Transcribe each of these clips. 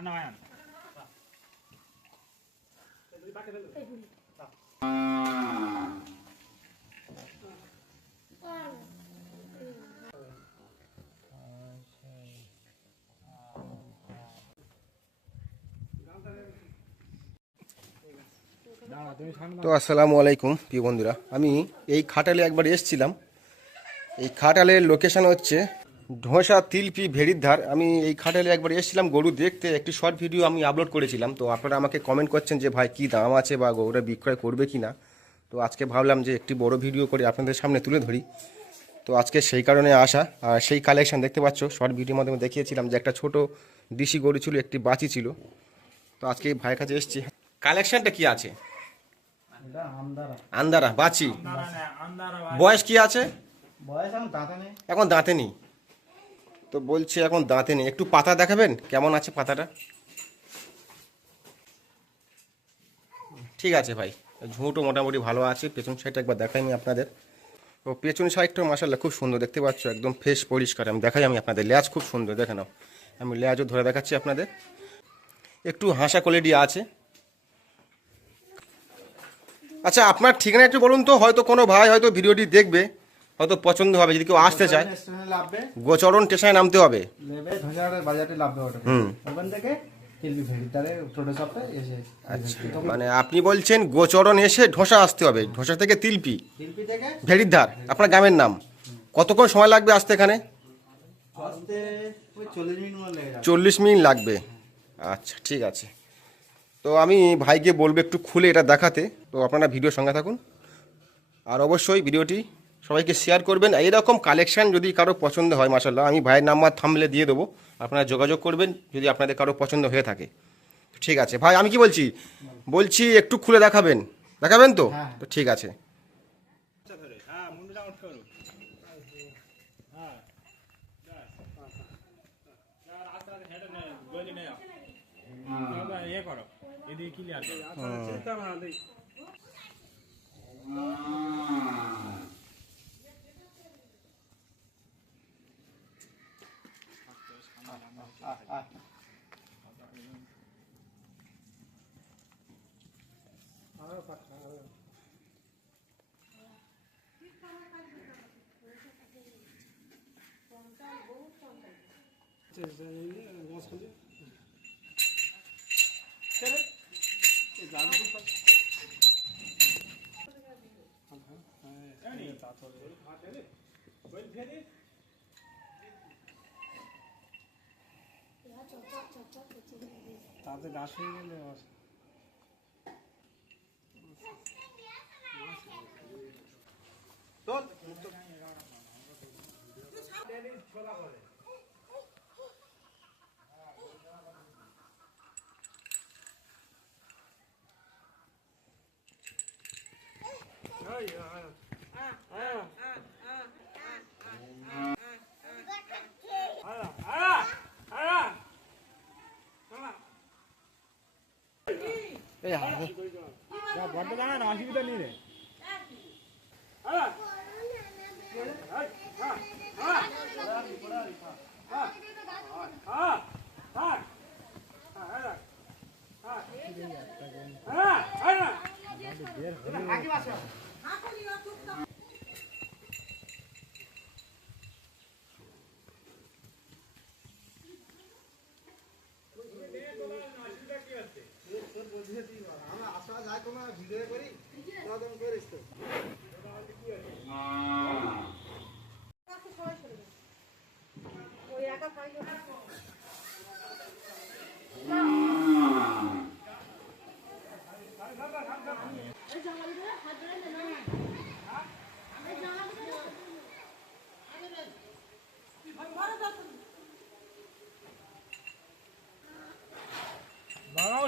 ঠান্ডা হয় তো আসসালামু আলাইকুম, প্রিয় বন্ধুরা। আমি এই খাটালে একবার এসেছিলাম। এই খাটালের লোকেশন হচ্ছে ঢোসা তিলপি ভেড়ির ধার। আমি এই খাটালে একবার এসেছিলাম গরু দেখতে। একটি শর্ট ভিডিও আমি আপলোড করেছিলাম। তো আপনারা আমাকে কমেন্ট করছেন যে ভাই কী দাম আছে বা গরুটা বিক্রয় করবে কি না তো আজকে ভাবলাম যে একটি বড় ভিডিও করে আপনাদের সামনে তুলে ধরি। তো আজকে সেই কারণে আসা। আর সেই কালেকশান দেখতে পাচ্ছ শর্ট ভিডিওর মাধ্যমে দেখিয়েছিলাম যে একটা ছোট ডিসি গরু ছিল একটি বাচি ছিল। তো আজকে এই ভাইয়ের কাছে এসেছি। কালেকশানটা কি আছে? আন্দারা বাচি। আন্দারা না আন্দারা বয়স কি আছে? বয়স এখন দাঁতা এখন দাঁতে নেই। তো বলছে এখন দাঁতে নেই। একটু পাতা দেখাবেন? কেমন আছে পাতাটা? ঠিক আছে ভাই, ঝুঁটো মোটামুটি ভালো আছে। পেছন সাইডটা একবার দেখাই আমি আপনাদের। তো পেছন সাইডটা মাসাল্লাহ খুব সুন্দর, দেখতে পাচ্ছ? একদম ফ্রেশ পরিষ্কার। আমি দেখাই আমি আপনাদের লেজ খুব সুন্দর, দেখে নাও। আমি লেজও ধরে দেখাচ্ছি আপনাদের। একটু হাসা কোয়ালিটি আছে। আচ্ছা আপনার ঠিকানা একটু বলুন তো, হয়তো কোনো ভাই হয়তো ভিডিওটি দেখবে। হয়তো পছন্দ হবে যদি কেউ আসতে চায়। গোচরণ স্টেশনে নামতে হবে। হুম। আচ্ছা মানে আপনি বলছেন গোচরণ এসে ঢোসা আসতে হবে। ঢোসা থেকে তিলপি। ভেড়ির ধার আপনার গ্রামের নাম। কতক্ষণ সময় লাগবে আসতে এখানে? চল্লিশ মিনিট লাগবে। আচ্ছা ঠিক আছে। তো আমি ভাইকে বলব একটু খুলে এটা দেখাতে। তো আপনারা ভিডিওর সঙ্গে থাকুন। আর অবশ্যই ভিডিওটি সবাইকে শেয়ার করবেন। এইরকম কালেকশান যদি কারও পছন্দ হয় মাসাল্লাহ আমি ভাইয়ের নাম্বার থামলে দিয়ে দেবো। আপনারা যোগাযোগ করবেন যদি আপনাদের কারও পছন্দ হয়ে থাকে। ঠিক আছে। ভাই আমি কি বলছি? বলছি একটু খুলে দেখাবেন। দেখাবেন তো? হ্যাঁ। তো ঠিক আছে। হ্যাঁ। তাতে গাছ হয়ে গেলে বড্ড দাঁড়া না వడ్డదాన అసిబిద నీనే ఆ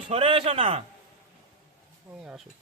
সরে এসো না। আসুক।